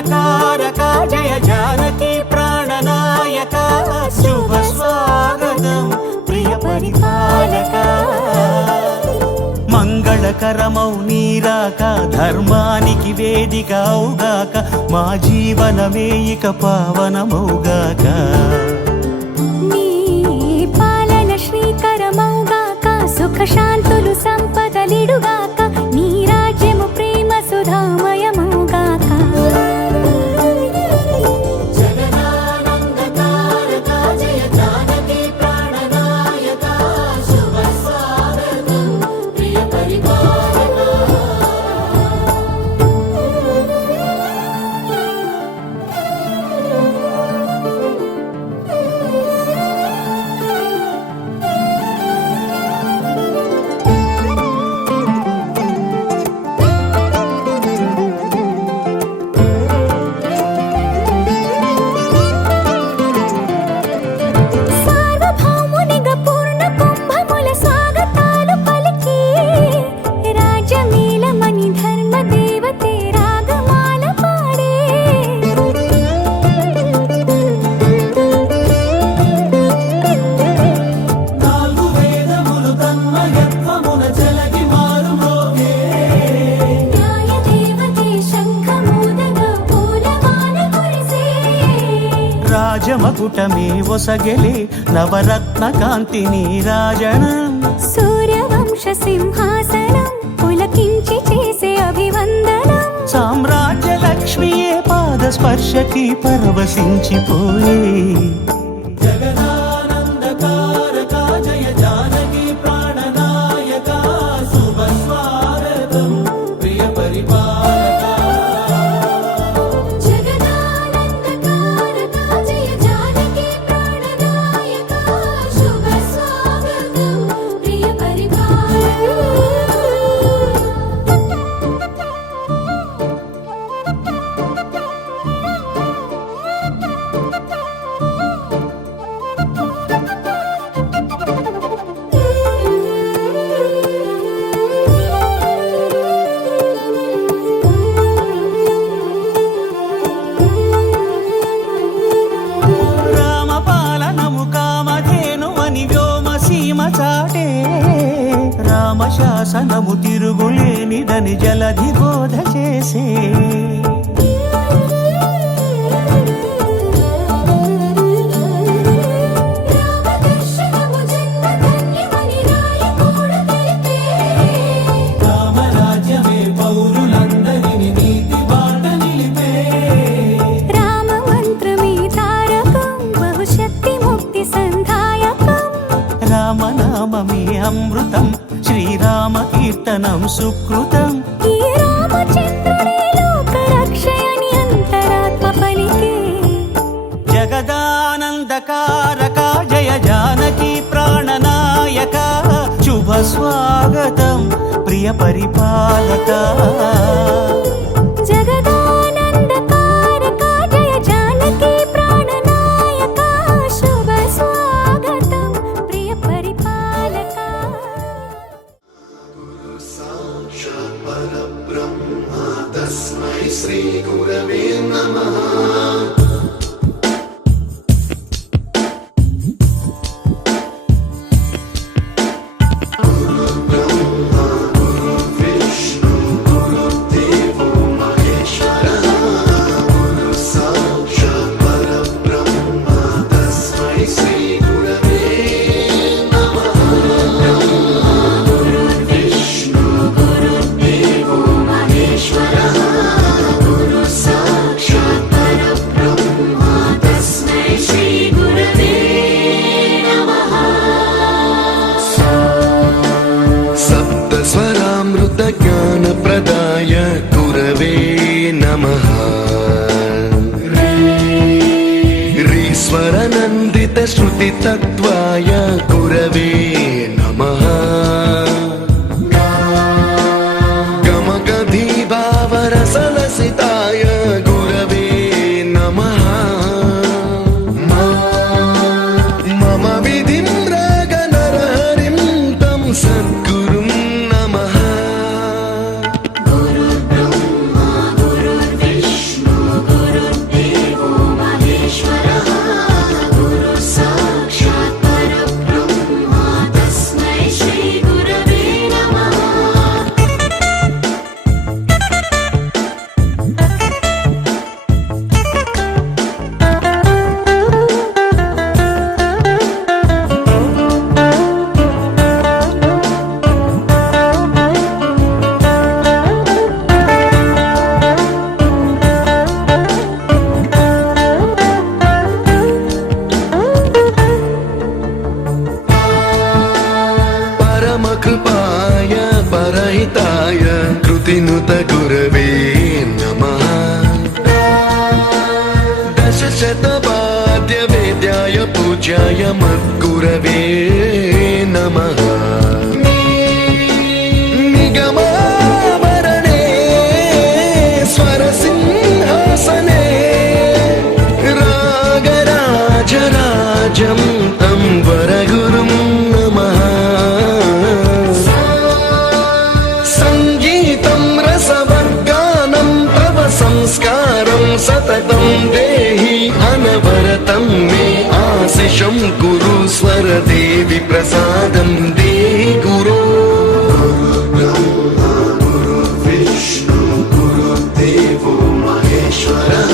జగదానందకారక జయ జానకి ప్రాణనాయక శుభ స్వాగతం ప్రియ పరిపాలక మంగళకరమౌ నీరాక ధర్మానికి వేదిక అవుగాక మా జీవనమే ఇక పావనమౌగాక నీ పాలన శ్రీకరమౌగాక సుఖ శాంతులు సంపదలిడుగాక నీ రాజ్యము ప్రేమ సుధామయమౌగాక జగదానందకారక జయ జానకి ప్రాణనాయక శుభ స్వాగతం ప్రియ పరిపాలక సార్వభౌమునిగా పూర్ణ కుంభముల స్వాగతాలు పలికి రాజమేళమణి ధర్మ దేవతే రాగమాల పాడే నాలుగు వేదములు తన్మయత్వమున చెలగి మారుమోగే న్యాయ దేవతే శంఖమూదగా పూలమాల కురిసే రాజమకుటమే ఒసగెలే నవరత్న కాంతి నీరాజనం సూర్యవంశ సింహాసనం పులకించి చేసే అభివందనం సామ్రాజ్య లక్ష్మియే పాద స్పర్శకి పరవశించిపోయే జగదానందకారక జయ జానకి ప్రాణనాయక శుభ స్వాగతం ప్రియ పరిపాలక జగదానందకారక జయ జానకి ప్రాణనాయక శుభ స్వాగతం ప్రియ పరిపాలక రామపాలనము కామధేనువని వ్యోమసీమ చాటే రామశాసనము తిరుగులేనిదని జలధి బోధ చేసే రామదర్శనము జన్మధన్యమని రాయకూడ తెలిపే రామరాజ్యమే పౌరులందరిని నీతి బాట నిలిపే రామమంత్రమే తారకం బహుశక్తి ముక్తి సంధాయకం రామనామమే అమృతం శ్రీరామ కీర్తనం సుకృతం ఈ రామచంద్రుడే లోకరక్షయని అంతరాత్మ పలికే జగదానందకారక జయ జానకి ప్రాణనాయక శుభ స్వాగతం ప్రియ పరిపాలక జగదానందకారక జయ జానకి ప్రాణనాయక శుభ స్వాగతం ప్రియ పరిపాలక परब्रह्मा तस्मै श्रीगुरवे नमः। गुरुब्रह्मा गुरुर्विष्णु गुरुर्देवो महेश्वरः गुरु साक्षात् परब्रह्मा तस्मै श्रीगुरवे नमः। गुरुर्विष्णु गुरुर्देवो महेश्वरः गुरु साक्षात् परब्रह्मा तस्मै श्रीगुरवे नमः। सप्तस्वरामृतज्ञानप्रदाय गुरवे नमः। ह्रीश्वरनन्दितश्रुतितत्त्वाय गुरवे नमः। गमगधीभावरसलसिताय गुरवे नमः। मम विधिं रागनरहरिं तं सद्गुरुं नमः। गुरुर्ब्रह्मा गुरुर्विष्णु पूज्याय मद्गुरवे नमः निगमावरणे स्वरसिंहासने रागराजराजं तं वरगुरुं नमः संगीतं रसवर्गानं तव संस्कारं सततं देहि अनवरतं मे आशिषं कुरु स्वरदेवि प्रसादं देहि गुरो विष्णु गुरुदेवो महेश्वरः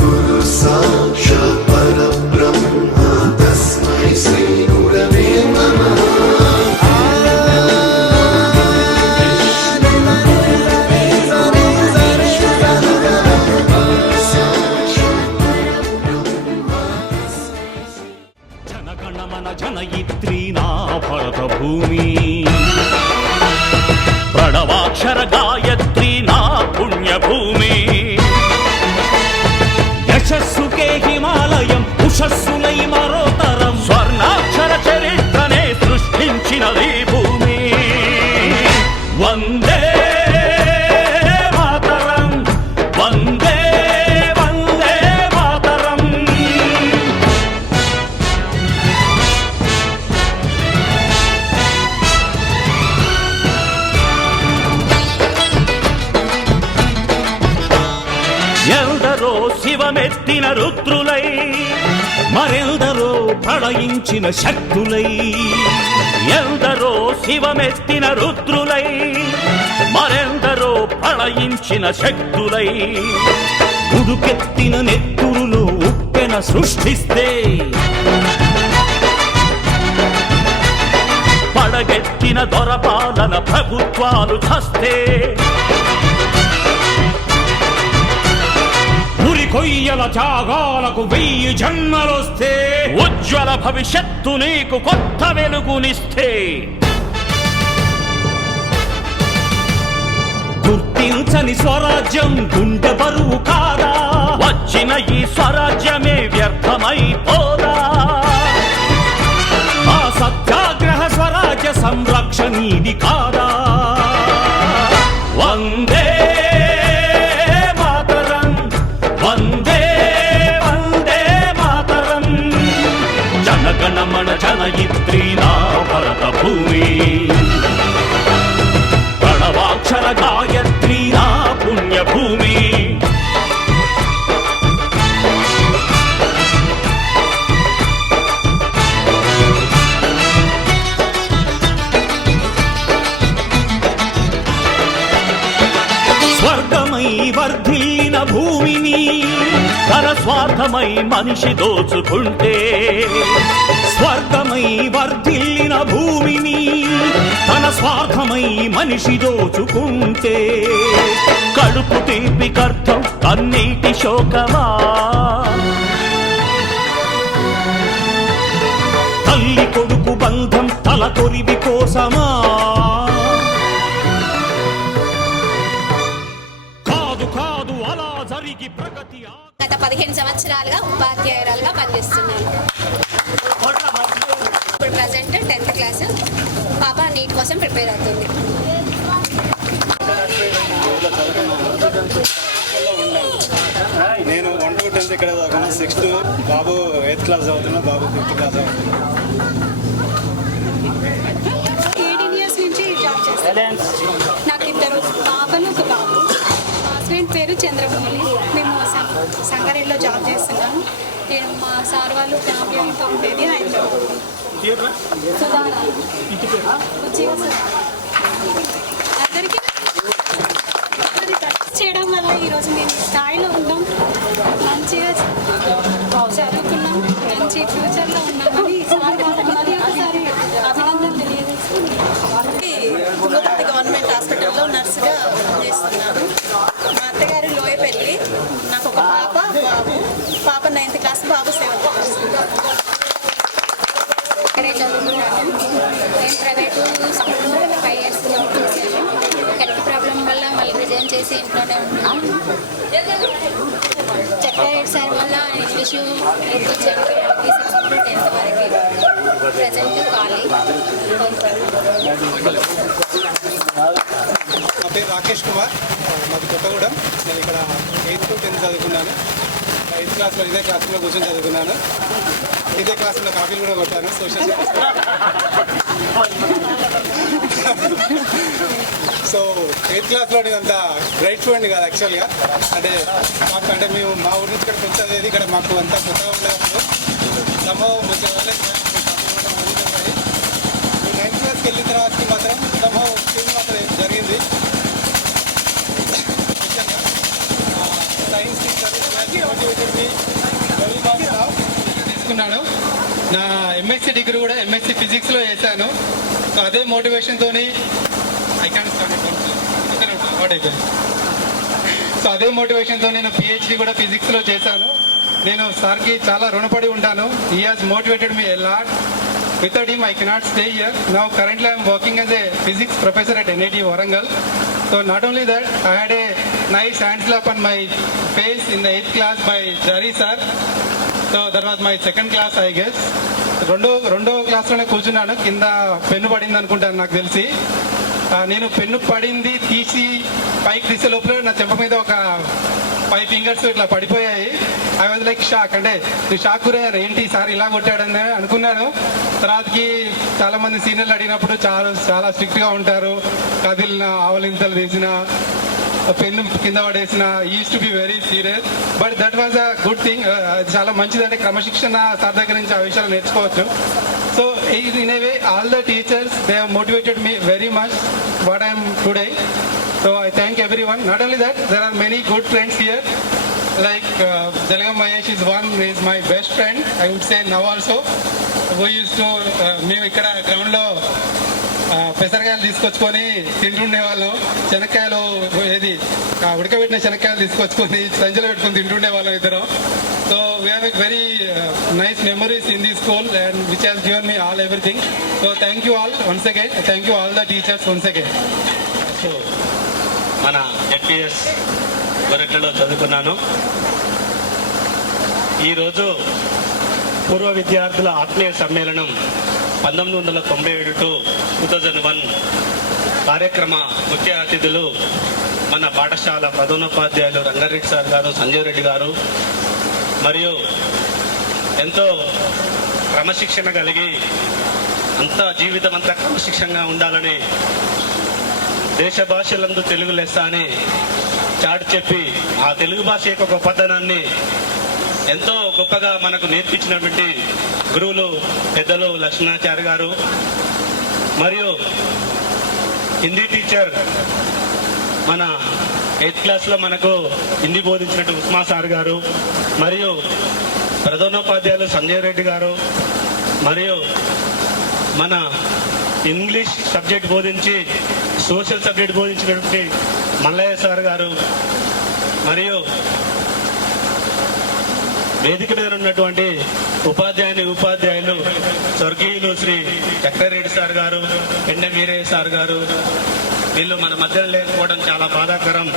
गुरु साक्षात् परब्रह्म तस्मै श्री गुरवे नमः जनगणमन जनयित्री ना भरत भूमि प्रणवाक्षर गायत्री ना पुण्यभूमि यशस्सुके हिमालयं उषस्सुलै मरोतरं स्वर्णाक्षर चरित्रने सृष्टिंचिनदी भूमि वंदे मातरं वंदे वंदे मातरं ఎందరో శివమెత్తిన రుద్రులై మరెందరో ప్రళయించిన శక్తులై ఎందరో శివమెత్తిన రుద్రులై మరెందరో ప్రళయించిన శక్తులై ఉడుకెత్తిన నెత్తురులో ఉప్పెన సృష్టిస్తే పడగెత్తిన దొరపాలన ప్రభుత్వాలు చస్తే కొయ్యల త్యాగాలకు 1000 జన్మలొస్తే ఉజ్వల భవిష్యత్తు నీకు కొత్త వెలుగునిస్తే గుర్తించని స్వరాజ్యం గుండె బరువు కాదా వచ్చిన ఈ స్వరాజ్యమే వ్యర్థమైపోదా ఆ సత్యాగ్రహ స్వరాజ్య సంరక్షణీది కాదా వందే వందే వందే మాతరం జనగణమన జనయిత్రీ నా భరత భూమి ప్రణవాక్షర గాయత్రీ నా పుణ్యభూమి స్వర్గమై వర్ధిల్లిన భూమిని తన స్వార్థమై మనిషి దోచుకుంటే స్వర్గమై వర్ధిల్లిన భూమిని తన స్వార్థమై మనిషి దోచుకుంటే కడుపు తీపికర్థం కన్నీటి శోకమా తల్లి కొడుకు బంధం తల కొరివి కోసమా కాదు అలా జరిగి ప్రగతి గత 15 సంవత్సరాలుగా ఉపాధ్యాయురాలుగా పనిచేస్తున్నాను. ఇప్పుడు ప్రజెంట్ 10th క్లాస్ పాప నీట్ కోసం ప్రిపేర్ అవుతుంది. నేను 1 to 10th ఇక్కడ చదువుకున్నా. 6th బాబు 8th క్లాస్ చదువుతున్నా, బాబు 5th క్లాస్ చదువుతున్నా. 18 years నుంచి జాబ్ చేస్తాను. నాకు 2 పాపలు 1 బాబు. హస్బెండ్ పేరు చంద్రమౌళి. మేము సంగారెడ్డిలో జాబ్ చేస్తున్నాను. నేను మా సార్ వాళ్ళు ఫ్యామిలీ అంతా ఉండేది హైదరాబాద్. అందరికీ అది టచ్ చేయడం వల్ల ఈరోజు మేము స్థాయిలో ఉన్నాం, మంచిగా చదువుకున్నాం, మంచి ఫ్యూచర్లో ఉన్నామని సార్ వాళ్ళకి ఒకసారి అభినందన తెలియజేస్తున్నాను. తుంగతుర్తి గవర్నమెంట్ హాస్పిటల్లో నర్సుగా చేస్తున్నాను. మా అత్తగారు లోయపల్లి. నాకు ఒక పాప బాబు. పాప 9th క్లాస్, బాబు 7th క్లాస్. ఇక్కడే చదువుకున్నాను. నేను ప్రైవేటు స్కూల్లో 5 years జాబ్ చేశాను. హెల్త్ ప్రాబ్లం వల్ల మళ్ళీ రిజైన్ చేసి ఇంట్లోనే ఉన్నాను. చక్రరేట్ సార్ వల్ల ఇంగ్లీషు నేర్పించాను. 6 to 10 ఇంతవరకు ప్రజెంట్ ఖాళీ. నా పేరు రాకేష్ కుమార్, మాది కొత్తగూడెం. నేను ఇక్కడ 8th to 10th చదువుకున్నాను. 8th క్లాస్లో ఇదే క్లాస్లో కూర్చొని చదువుకున్నాను. ఇదే క్లాస్లో కాపీలు కూడా కొట్టాను సోషల్ సో 8th క్లాస్లో నేను అంత బ్రైట్ స్టూడెంట్ కాదు యాక్చువల్గా. అంటే మేము మా ఊరి నుంచి ఇక్కడ కొంచెం ఇక్కడ మాకు అంతా కొత్తగా ఉండేటప్పుడు సంభవం మంచి వాళ్ళే 9th క్లాస్కి వెళ్ళిన తర్వాతకి మాత్రం సంభవం చేంజ్ మాత్రం జరిగింది. సైన్స్ తీసుకున్నాను. నా ఎంఎస్సీ డిగ్రీ కూడా ఎంఎస్సీ ఫిజిక్స్లో చేశాను. సో అదే మోటివేషన్తో అదే మోటివేషన్తో నేను పిహెచ్డి కూడా ఫిజిక్స్లో చేశాను. నేను సార్కి చాలా రుణపడి ఉంటాను. He has motivated me a lot. Without him, I cannot stay here. Now, currently, I am working as a physics professor at NIT Warangal. So, not only that, I had a nice hand slap on my face in the 8th class by Jari sir. So, that was my second class, I guess. రెండో క్లాస్లోనే కూర్చున్నాను. కింద pen పడింది అనుకుంటాను నాకు తెలిసి. నేను pen పడింది తీసి పైకి తీసే లోపల నా చెంప మీద ఒక 5 fingers ఇట్లా పడిపోయాయి. I was like shock. అంటే షాక్ గురయ్యాను, ఏంటి సార్ ఇలా కొట్టాడని అనుకున్నాను. తర్వాతకి చాలా మంది సీనియర్లు అడిగినప్పుడు చాలా స్ట్రిక్ట్గా ఉంటారు. కదిలిన ఆవలింతలు తీసిన పెన్ను కింద పడేసిన use to be very serious. But that was a good thing. చాలా మంచిదంటే క్రమశిక్షణ సార్ దగ్గర నుంచి ఆ విషయాలు నేర్చుకోవచ్చు. So in a way all the teachers they have motivated me very much what I'm today. So I thank everyone. Not only that, there are many good friends here. Like Jalagam Mahesh is one, is my best friend. I would say now also. We used to, మేము ఇక్కడ గ్రౌండ్లో పెసరకాయలు తీసుకొచ్చుకొని తింటుండే వాళ్ళం. శనక్కాయలు ఉడకబెట్టిన శనక్కాయలు తీసుకొచ్చుకొని సంచిలో పెట్టుకొని తింటుండే వాళ్ళం ఇద్దరం. So we have a very nice memories in the school and which has given me all everything. So thank you all once again. Thank you all the teachers once again. So మన ZPS గొరెట్లలో చదువుకున్నాను. ఈరోజు పూర్వ విద్యార్థుల ఆత్మీయ సమ్మేళనం 1997 to 2001 కార్యక్రమ ముఖ్య అతిథులు మన పాఠశాల ప్రధానోపాధ్యాయులు రంగారెడ్డి సార్ గారు, సంజయ్ రెడ్డి గారు, మరియు ఎంతో క్రమశిక్షణ కలిగి అంతా జీవితం అంతా క్రమశిక్షణగా ఉండాలని దేశ భాషలందు తెలుగు లెస్స అని చాటి చెప్పి ఆ తెలుగు భాష యొక్క గొప్పతనాన్ని ఎంతో గొప్పగా మనకు నేర్పించినటువంటి గురువులు పెద్దలు లక్ష్మణాచార్య గారు, మరియు హిందీ టీచర్ మన 8th క్లాస్లో మనకు హిందీ బోధించినట్టు ఉస్మా సార్ గారు, మరియు ప్రధానోపాధ్యాయులు సంజయ్ రెడ్డి గారు, మరియు మన ఇంగ్లీష్ సబ్జెక్ట్ బోధించి సోషల్ సబ్జెక్ట్ బోధించినటువంటి మల్లయ్య సార్ గారు, మరియు వేదిక మీద ఉన్నటువంటి ఉపాధ్యాయులు స్వర్గీయులు శ్రీ చక్రారెడ్డి సార్ గారు, ఎండ వీరయ్య సార్ గారు, వీళ్ళు మన మధ్యలో లేకపోవడం చాలా బాధాకరం.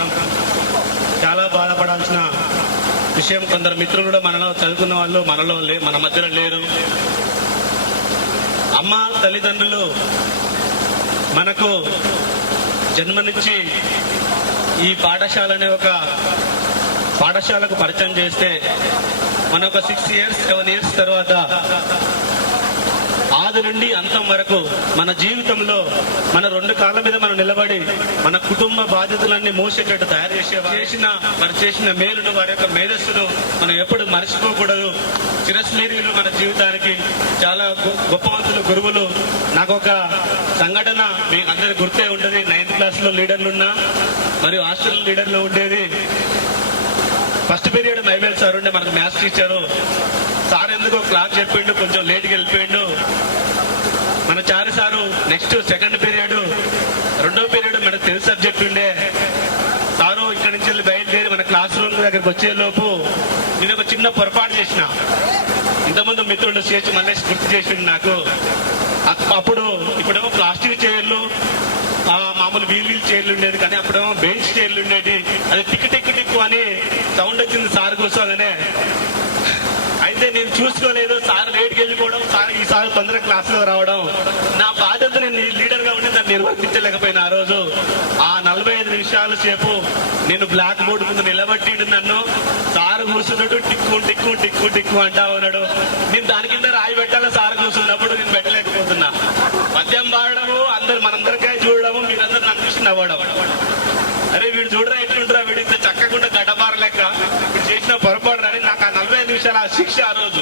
చాలా బాధపడాల్సిన విషయం. కొందరు మిత్రులు కూడా మనలో చదువుకున్న వాళ్ళు మన మధ్యలో లేరు. అమ్మ తల్లిదండ్రులు మనకు జన్మనిచ్చి ఈ పాఠశాలనే ఒక పాఠశాలకు పరిచయం చేస్తే మన ఒక 6 years 7 years తర్వాత ఆది నుండి అంతం వరకు మన జీవితంలో మన 2 కాళ్ళ మీద మనం నిలబడి మన కుటుంబ బాధ్యతలన్నీ మోసేటట్టు తయారు చేసిన మేలును, వారి యొక్క మేధస్సును మనం ఎప్పుడు మర్చిపోకూడదు. చిరస్మరణీయులు మన జీవితానికి చాలా గొప్పవంతులు గురువులు. నాకు ఒక సంఘటన మీకు అందరికి గుర్తే ఉంటుంది. 9th క్లాస్లో లీడర్లున్నా మరియు హాస్టల్ లీడర్లు ఉండేది. ఫస్ట్ పీరియడ్ మైవేల్ సార్ ఉండే మనకు మ్యాథ్స్ టీచరు. సార్ ఎందుకో క్లాస్ చెప్పిండు, కొంచెం లేట్గా వెళ్ళిపోయిండు. మన చారి సారు నెక్స్ట్ సెకండ్ పీరియడ్ 2వ పీరియడ్ మనకు తెలుగు సబ్జెక్ట్ ఉండే. సారు ఇక్కడి నుంచి వెళ్ళి బయలుదేరి మన క్లాస్ రూమ్ దగ్గరికి వచ్చేలోపు నేను ఒక చిన్న పొరపాటు చేసిన. ఇంతకుముందు మిత్రులు చేసి మళ్ళీ గుర్తు చేసిండు నాకు. ఇప్పుడేమో ప్లాస్టిక్ చైర్లు, మామూలు వీల్ చైర్లు ఉండేది, కానీ అప్పుడేమో బెంచ్ చైర్లు ఉండేది. అది టిక్కు టిక్కు టిక్కు అని సౌండ్ వచ్చింది సార్ కూర్చోగానే. అయితే నేను చూసుకోలేదు, సార్ లేట్కి వెళ్ళిపోవడం, సార్ ఈసారి తొందరగా క్లాసులో రావడం, నా బాధ్యత నేను లీడర్గా ఉండి దాన్ని నిర్వర్తించలేకపోయినా ఆ రోజు ఆ 45 నిమిషాల సేపు నేను బ్లాక్ బోర్డు ముందు నిలబట్టిండు నన్ను. సార్ కూర్చున్నాడు, టిక్కు టిక్కు టిక్కు టిక్కు అంటా ఉన్నాడు. నేను దాని కింద రాయి పెట్టాలి, సార్ కూర్చున్నప్పుడు నేను పెట్టలేకపోతున్నా. పద్యం పాడము, మనందరికీ చూడడము, మీరందరూ నన్ను చూసి నవ్వడం. అరే వీడు చూడరా ఎట్లుంటారా, వీడు ఇంత చక్కకుండా గడ్డపార లెక్క, వీడు చేసిన పొరపాటు అని నాకు ఆ 45 నిమిషాల శిక్ష ఆ రోజు.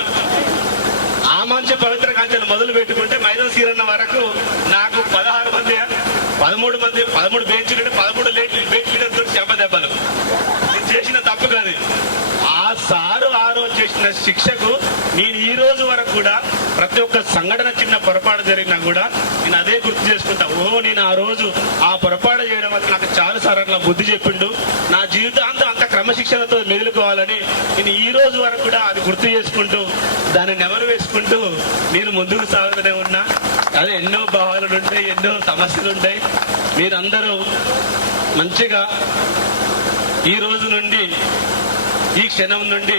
ఆ మంచి పవిత్ర కాంచెలు మొదలు పెట్టుకుంటే మైదాన సీరన్న వరకు నాకు 13 బెంచ్ 13 బెంచ్ లీడర్తో దెబ్బలు. నేను చేసిన తప్పు కాదు. ఆ సారు ఆ రోజు చేసిన శిక్షకు నేను ఈ రోజు వరకు కూడా ప్రతి ఒక్క సంఘటన చిన్న పొరపాటు జరిగినా కూడా నేను అదే గుర్తు చేసుకుంటా. నేను ఆ రోజు ఆ పొరపాటు చేయడం వల్ల నాకు చాలా సార్లు అట్లా బుద్ధి చెప్పిండు. నా జీవితాంతం అంత క్రమశిక్షణతో మెదులుకోవాలని నేను ఈ రోజు వరకు కూడా అది గుర్తు చేసుకుంటూ దాన్ని నెమరు వేసుకుంటూ నేను ముందుకు సాగుతూనే ఉన్నా. అదే ఎన్నో భావాలు ఉంటాయి, ఎన్నో సమస్యలు ఉంటాయి. మీరందరూ మంచిగా ఈ రోజు నుండి, ఈ క్షణం నుండి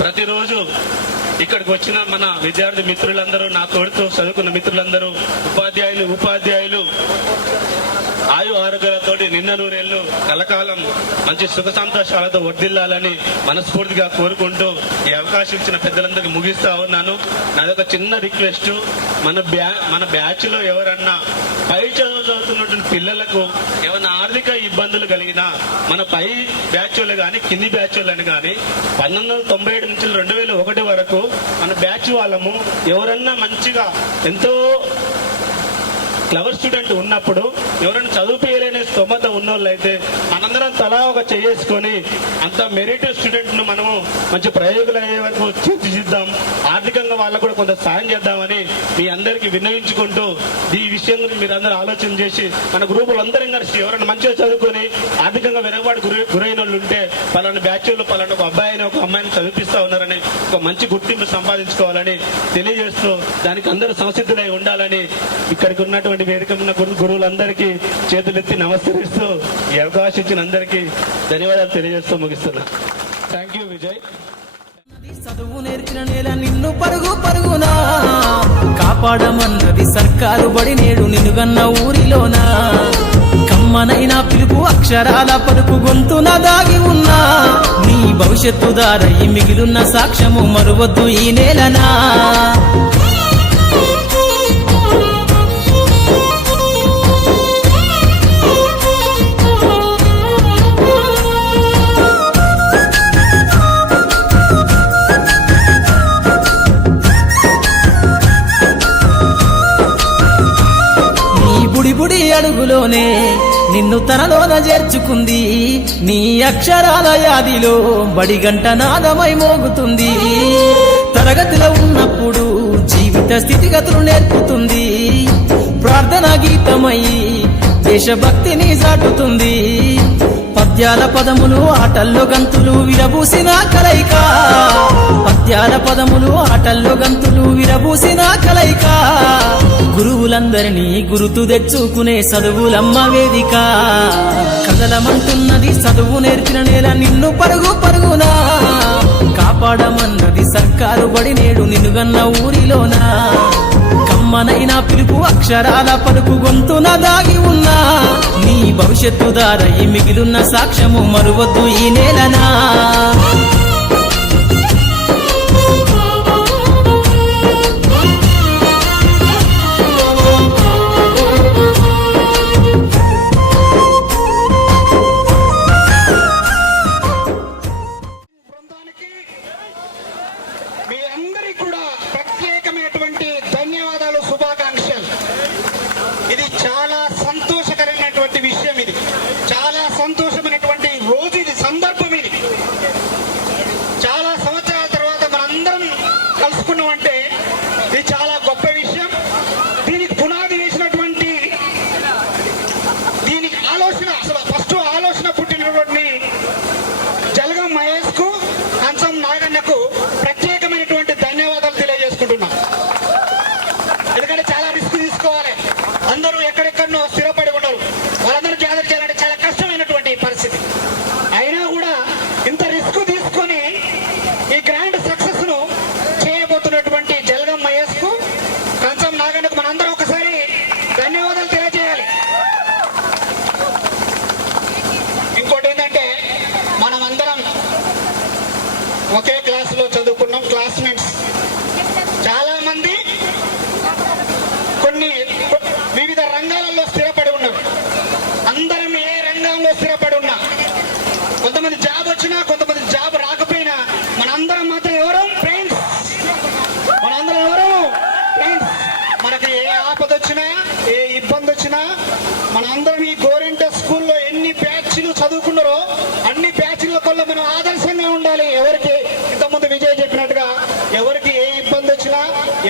ప్రతిరోజు ఇక్కడికి వచ్చిన మన విద్యార్థి మిత్రులందరూ, నా తోడుతో చదువుకున్న మిత్రులందరూ, ఉపాధ్యాయులు ఆయు ఆరోగ్యాలతో నిన్న నూరేళ్లు కలకాలం మంచి సుఖ సంతోషాలతో వర్ధిల్లాలని మనస్ఫూర్తిగా కోరుకుంటూ ఈ అవకాశం ఇచ్చిన పెద్దలందరికీ ముగిస్తా ఉన్నాను. నాదొక చిన్న రిక్వెస్ట్, మన బ్యాచ్ లో ఎవరన్నా పై చదువుతున్నటువంటి పిల్లలకు ఏమైనా ఆర్థిక ఇబ్బందులు కలిగినా మన పై బ్యాచ్ వాళ్ళు కానీ కింది బ్యాచ్ వాళ్ళని కానీ 1997 నుంచి 2001 వరకు మన బ్యాచ్ వాళ్ళము ఎవరన్నా మంచిగా ఎంతో క్లవర్ స్టూడెంట్ ఉన్నప్పుడు ఎవరైనా చదువుకోలేని స్తోమత ఉన్నోళ్ళు అయితే మనందరం తలా ఒక చేసుకొని అంత మెరిట్ స్టూడెంట్ ను మనము మంచి ప్రయోగాలు అయ్యే వరకు తీర్చిదిద్దాం, ఆర్థికంగా వాళ్ళకు కూడా కొంత సాయం చేద్దామని మీ అందరికీ విన్నవించుకుంటూ ఈ విషయం గురించి మీరు అందరూ ఆలోచన చేసి మన గ్రూపులు అందరం కలిసి ఎవరైనా మంచిగా చదువుకొని ఆర్థికంగా వెనకబాటు గురైన వాళ్ళు ఉంటే పలానా బ్యాచ్లు పలానా ఒక అబ్బాయిని ఒక అమ్మాయిని చదివిస్తా ఉన్నారని ఒక మంచి గుర్తింపు సంపాదించుకోవాలని తెలియజేస్తూ దానికి అందరూ సంసిద్ధులై ఉండాలని ఇక్కడికి ఉన్నటువంటి వేదిక ఉన్న గురువులందరికీ చేతులెత్తి నమస్కరిస్తూ ఈ అవకాశం ఇచ్చిన అందరికీ ధన్యవాదాలు తెలియజేస్తూ ముగిస్తున్నా. Thank you Vijay. చదువు నేర్చిన నేల నిన్ను పరుగునా కాపాడమన్నది సర్కారు బడి, నేడు నిన్నుగన్న ఊరిలోనా కమ్మనైనా పిలుపు అక్షరాల పలుకు గొంతున దాగి ఉన్నా నీ భవిష్యత్తు దారయి మిగిలిన సాక్ష్యము మరువద్దు ఈ నేలనా. బుడి అడుగులోనే నిన్ను తనలోన చేర్చుకుంది, నీ అక్షరాల యాదిలో బడిగంట నాదమై మోగుతుంది. తరగతిలో ఉన్నప్పుడు జీవిత స్థితిగతులు నేర్పుతుంది, ప్రార్థనా గీతమై దేశభక్తిని చాటుతుంది. పద్యాల పదములు ఆటల్లో గంతులు విరబూసిన కలయిక, పద్యాల పదములు ఆటల్లో గంతులు విరబూసిన కలయిక. గురువులందరినీ గురుతు తెచ్చుకునే చదువులమ్మ వేదిక. కదలమంటున్నది చదువు నేర్చిన నేల నిన్ను పరుగునా కాపాడమన్నది సర్కారు బడి, నేడు నిన్నుగన్న ఊరిలోనా కమ్మనైనా పిలుపు అక్షరాల పలుకు గొంతున దాగి ఉన్నా నీ భవిష్యత్తు దారయి మిగిలిన సాక్ష్యము మరువద్దు ఈ నేలనా. మీ అందరికీ కూడా ప్రత్యేకమైనటువంటి ధన్యవాదాలు, శుభాకాంక్షలు. ఇది చాలా సంతోషకరమైనటువంటి విషయం, ఇది చాలా సంతోషమైనటువంటి రోజు, ఇది సందర్భం. ఇది ఒకే క్లాసులో చదువుకున్నాం, క్లాస్మేట్స్. చాలా మంది కొన్ని వివిధ రంగాలలో స్థిరపడి ఉన్నారు. అందరం ఏ రంగంలో స్థిరపడి ఉన్నా, కొంతమంది జాబ్ వచ్చినా కొంతమంది జాబ్ రాకపోయినా, మనందరం మాత్రం ఎవరు ఫ్రెండ్స్. మనందరం ఎవరు ఫ్రెండ్స్. మనకి ఏ ఆపద వచ్చినా ఏ ఇబ్బంది వచ్చినా మనందరం ఈ గవర్నమెంట్ స్కూల్లో ఎన్ని బ్యాచ్లు చదువుకున్నారో అన్ని బ్యాచ్ల వల్ల మనం ఆదర్శంగా ఉండాలి. ఎవరికి ఇంతకుముందు విజయ్ చెప్పినట్టుగా ఎవరికి ఏ ఇబ్బంది వచ్చినా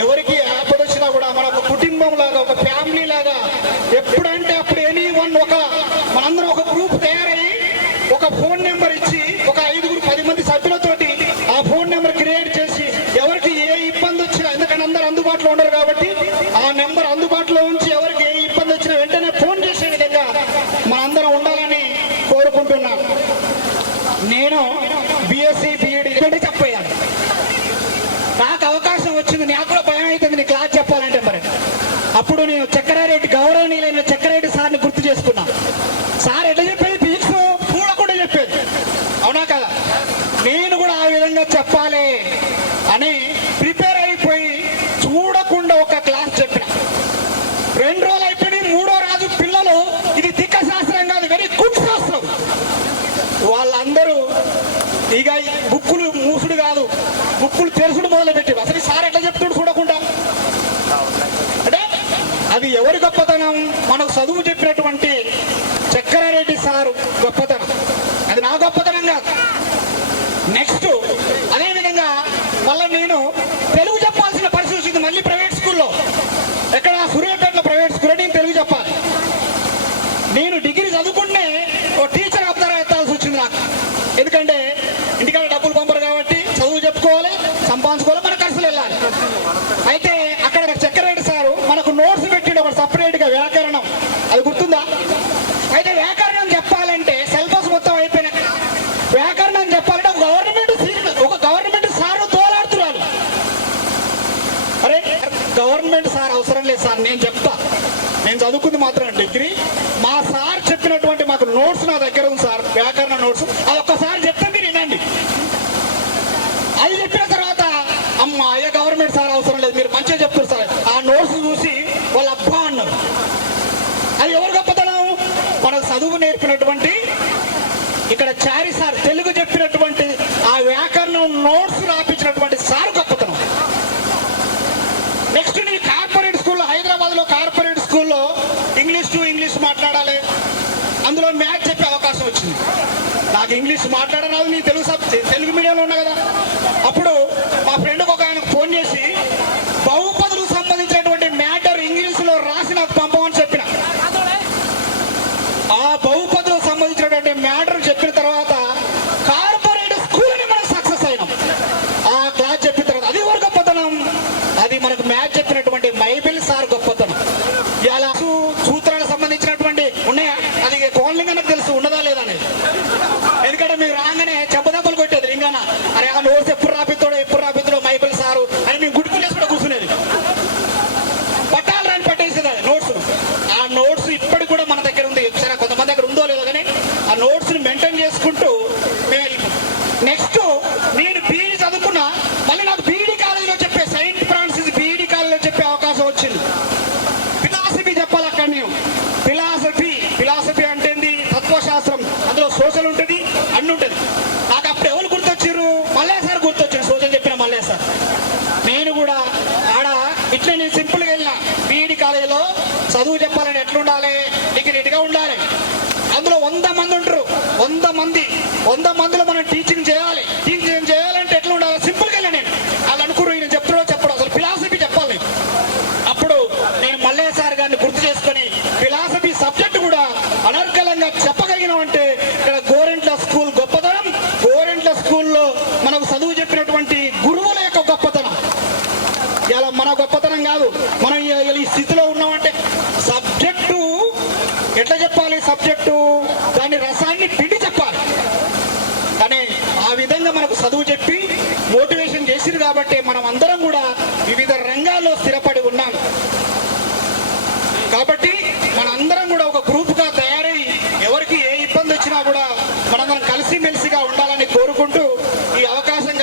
ఎవరికి ఆపద వచ్చినా కూడా మన ఒక కుటుంబం లాగా, ఒక ఫ్యామిలీ లాగా ఎప్పుడంటే అప్పుడు మనందరం ఒక గ్రూప్ తయారయ్యి ఒక ఫోన్ నెంబర్ ఇచ్చి ఒక 5-10 మంది సభ్యులతోటి ఆ ఫోన్ నెంబర్ క్రియేట్ చేసి ఎవరికి ఏ ఇబ్బంది వచ్చినా, ఎందుకంటే అందరూ అందుబాటులో ఉండరు కాబట్టి ఆ నెంబర్ అందుబాటులో ఉంచి ఎవరికి ఏ ఇబ్బంది వచ్చినా వెంటనే ఫోన్ చేసే విధంగా మనందరం ఉండాలని కోరుకుంటున్నాను. నేను బిఎస్సి బిఈడి చెప్పాను. నాకు అవకాశం వచ్చింది, నాకు కూడా భయం అవుతుంది నీ క్లాస్ చెప్పాలంటే. మరి అప్పుడు నేను చక్రారెడ్డి, గౌరవనీయులైన చక్రారెడ్డి సార్ని గుర్తు చేసుకున్నా. సార్ ఎట్లా చెప్పేది, ఫిజిక్స్ చూడకుండా చెప్పేది, అవునా కదా? నేను కూడా ఆ విధంగా చెప్పాలి అని ప్రిపేర్ అయిపోయి చూడకుండా ఒక క్లాస్ చెప్పిన. 2 రోజులు అయిపోయి 3వ రోజు పిల్లలు ఇది తిక్క శాస్త్రం కాదు, వెరీ గుడ్ శాస్త్రం. వాళ్ళందరూ ఇక బుక్కులు మూసుడు కాదు, బుక్కులు తెరుసుడు మొదలు పెట్టి అసలు సార్ ఎట్లా చెప్తుడు చూడకుండా. అంటే అది ఎవరి గొప్పతనం? మనకు చదువు చెప్పినటువంటి చక్రారెడ్డి సారు గొప్పతనం. అది నా గొప్పతనం కాదు. నెక్స్ట్ అదేవిధంగా మళ్ళీ నేను తెలుగు చెప్పాల్సిన పరిస్థితి వచ్చింది. మళ్ళీ ప్రైవేట్ స్కూల్లో, ఎక్కడ సూర్యాపేటలో ప్రైవేట్ స్కూల్లో నేను తెలుగు చెప్పాలి. నేను డిగ్రీ చదువుకుంటే ఓ టీచర్ అబ్జర్వ్ ఎత్తాల్సి వచ్చింది నాకు. ఎందుకంటే ఇంటికాడ డబ్బులు పంపరు కాబట్టి చదువు చెప్పుకోవాలి, సంపాదించుకోవాలి, మన ఖర్చులు వెళ్ళాలి. అయితే అక్కడ చక్రారెడ్డి సారు మనకు నోట్స్ పెట్టిండు ఒక సపరేట్గా వ్యాకరణం. అది గుర్తుందా? అయితే వ్యాకరణం చెప్పాలంటే సిలబస్ మొత్తం అయిపోయినాక వ్యాకరణం చెప్పాలంటే ఒక గవర్నమెంట్ సారు తోలాడుతున్నారు. అరే గవర్నమెంట్ సార్ అవసరం లేదు సార్, నేను చెప్తా, నేను చదువుకుంది మాత్రం డిగ్రీ. మా సార్ చెప్పినటువంటి మాకు నోట్స్ నా దగ్గర ఉంది సార్, వ్యాకరణ నోట్స్. అది ఒక్కసారి చెప్తే మీరు వినండి. అది చెప్పిన తర్వాత అమ్మ అయ్యా గవర్నమెంట్ సార్ అవసరం లేదు, మీరు మంచిగా చెప్తారు సార్. ఆ నోట్స్ చూసి వాళ్ళు అబ్బా అన్నారు. అది ఎవరు గొప్పతనం? మనకు చదువు నేర్పినటువంటి ఇక్కడ చారి సార్, తెలుగు చెప్పినటువంటి ఆ వ్యాకరణం నోట్స్ రాపించినటువంటి సార్ గొప్పతనం. నెక్స్ట్ నీ కార్పొరేట్ స్కూల్లో, హైదరాబాద్లో కార్పొరేట్ స్కూల్లో ఇంగ్లీష్ టు ఇంగ్లీష్ మాట్లాడాలి, అందులో మ్యాథ్స్ చెప్పే అవకాశం వచ్చింది. నాకు ఇంగ్లీష్ మాట్లాడరాదు, నీ తెలుగు మీడియంలో ఉన్నా కదా. అప్పుడు మా ఫ్రెండ్కి ఒక ఆయనకు ఫోన్ చేసి బహుపదులకు సంబంధించినటువంటి మ్యాటర్ ఇంగ్లీష్లో రాసి నాకు పంపమని చెప్పిన. ఆ బహుపదులకు సంబంధించినటువంటి మ్యాటర్ చెప్పిన తర్వాత కార్పొరేట్ స్కూల్ అని మనం సక్సెస్ అయినాం. ఆ క్లాస్ చెప్పిన తర్వాత అది ఎవరు గొప్పతనం? అది మనకు మ్యాథ్స్ చెప్పినటువంటి మైబిల్ సార్ గొప్పతనం. ఇలా సూత్రాలకు సంబంధించినటువంటి ఉన్నాయా? అది కోన్లింగ్ నాకు తెలుసు, ఉన్నదా లేదా అనేది. ఎందుకంటే మీరు రాగానే చెంపదెబ్బలు కొట్టేది లింగాన, అరే ఆ నోట్స్ ఎప్పుడు రాపిస్తాడో మైబిల్ సారు అని మేము గుడికి కూడా కూర్చునేది. పట్టాలు రాని పట్టేసేది నోట్స్. ఆ నోట్స్ ఇప్పటికి కూడా మన దగ్గర ఉంది. సరే కొంతమంది దగ్గర ఉందో లేదో కానీ ఆ నోట్స్ ని మెయింటైన్ చేసుకుంటూ మేము వెళ్ళిపోతాం. నెక్స్ట్ నేను బీఈడి చదువుకున్నా, మళ్ళీ నాకు బీఈడి కాలేజీలో చెప్పే సెయింట్ ఫ్రాన్సిస్ బీఈడి కాలేజీలో చెప్పే అవకాశం వచ్చింది. ఫిలాసఫీ చెప్పాలి అక్కడ. నేను ఫిలాసఫీ అంటే ఏంది? తత్వశాస్త్రం. అందులో సోషల్ ఉంటుంది, అన్ని ఉంటుంది. నాకు అప్పుడు ఎవరు గుర్తొచ్చారు? మల్లయ్య సార్ గుర్తొచ్చారు, సోషల్ చెప్పిన మల్లయ్య సార్. నేను కూడా ఆడ ఇట్లా నేను సింపుల్గా వెళ్ళిన బీఈడి కాలేజీలో చదువు చెప్పాలని ఎట్లుండాలి, డిగ్రీగా ఉండాలి. అందులో 100 మంది ఉంటారు. 100 మందిలో మనం టీచింగ్ చేయాలి. టీచింగ్ చేయాలంటే ఎట్లా ఉండాలి? సింపుల్గా వెళ్ళా నేను. వాళ్ళు అనుకున్నారు ఈయన చెప్తారో చెప్పడం, అసలు ఫిలాసఫీ చెప్పాలి. అప్పుడు నేను మల్లయ్య సార్ గారిని గుర్తు చేసుకొని ఫిలాసఫీ సబ్జెక్ట్ కూడా అనర్గళంగా చెప్పగలిగినాం. అంటే ఇక్కడ గోరెంట్ల స్కూల్ గొప్పతనం, గోరెంట్ల స్కూల్లో మనకు చదువు చెప్పినటువంటి గురువుల యొక్క గొప్పతనం. ఇలా మన గొప్పతనం కాదు, మనం ఈ స్థితిలో ఉన్నామంటే సబ్జెక్టు ఎట్లా చెప్పాలి? సబ్జెక్టు దాని రసాన్ని పిండి చెప్పాలి. కానీ ఆ విధంగా మనకు చదువు చెప్పి మోటివేషన్ చేసిరు కాబట్టి మనం అందరం కూడా వివిధ రంగాల్లో స్థిరపడి ఉన్నాం. కాబట్టి మనందరం కూడా ఒక గ్రూప్గా తయారై ఎవరికి ఏ ఇబ్బంది వచ్చినా కూడా మనందరం కలిసిమెలిసిగా ఉండాలని కోరుకుంటూ ఈ అవకాశం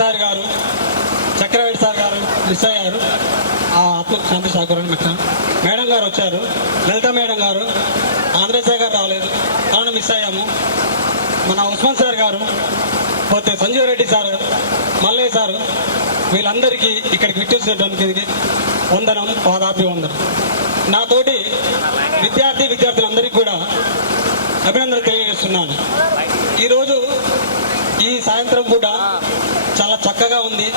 సార్ గారు, చక్రవర్తి సార్ గారు మిస్ అయ్యారు. శాంతి సాగర్ మేడం గారు వచ్చారు, లలిత మేడం గారు, ఆంధ్రశేఖర్ గారు రాలేదు, అవును మిస్ అయ్యాము. మన ఉస్మాన్ సార్ గారు, పోతే సంజీవ్ రెడ్డి సార్, మల్లయ్య సారు, వీళ్ళందరికీ ఇక్కడికి విచ్చేసినటువంటి వందనం, పాదాభివందనం. నాతోటి విద్యార్థులందరికీ కూడా అభినందనలు తెలియజేస్తున్నాను. ఈరోజు ఈ సాయంత్రం పూట చాలా చక్కగా ఉంది.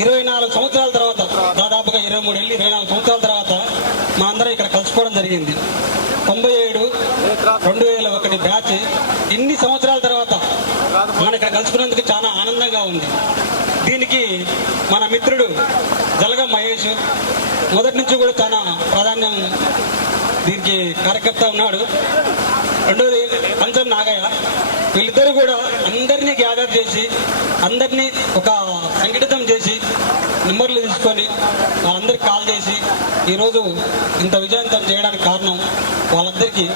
24 సంవత్సరాల తర్వాత, దాదాపుగా 23 ఏళ్ళు 24 సంవత్సరాల తర్వాత మా అందరం ఇక్కడ కలుసుకోవడం జరిగింది. 97, 2001 బ్యాచ్. ఇన్ని సంవత్సరాల తర్వాత మన ఇక్కడ కలుసుకున్నందుకు చాలా ఆనందంగా ఉంది. దీనికి మన మిత్రుడు జలగం మహేష్ మొదటి నుంచి కూడా చాలా ప్రాధాన్యం దీనికి కార్యకర్త ఉన్నాడు. రెండోది పంచం నాగయ్య. వీళ్ళిద్దరూ కూడా అందరినీ గ్యాదర్ చేసి, అందరినీ ఒక సంఘటితం చేసి, నెంబర్లు తీసుకొని వాళ్ళందరికీ కాల్ చేసి ఈరోజు ఇంత విజయవంతం చేయడానికి కారణం వాళ్ళందరికీ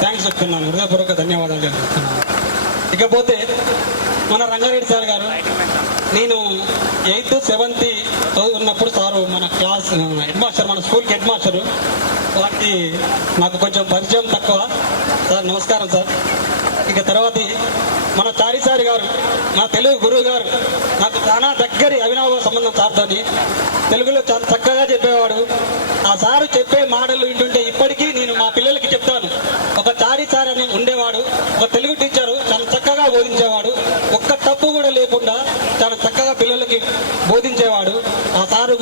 థ్యాంక్స్ చెప్తున్నాను, హృదయపూర్వక ధన్యవాదాలు చెప్తున్నాను. ఇకపోతే మన రంగారెడ్డి సార్ గారు, నేను 8th, 7th చదువుతున్నప్పుడు సారు మన క్లాస్ హెడ్ మాస్టర్, మన స్కూల్కి హెడ్ మాస్టరు. వారికి నాకు కొంచెం పరిచయం తక్కువ. సార్ నమస్కారం సార్. ఇక తర్వాత మన చారి సార్ గారు, నా తెలుగు గురువు గారు, నాకు చాలా దగ్గరి అవినాభావ సంబంధం సార్తో. తెలుగులో చాలా చక్కగా చెప్పేవాడు. ఆ సారు చెప్పే మాటలు వింటుంటే ఇప్పటికీ నేను మా పిల్లలకి చెప్తాను. ఒక చారి సార్ అని ఉండేవాడు, ఒక తెలుగు టీచరు, చాలా చక్కగా బోధించేవాడు. ఒక్క తప్పు కూడా లేకుండా చాలా చక్కగా పిల్లలకి బోధించేవాడు. ఆ సారు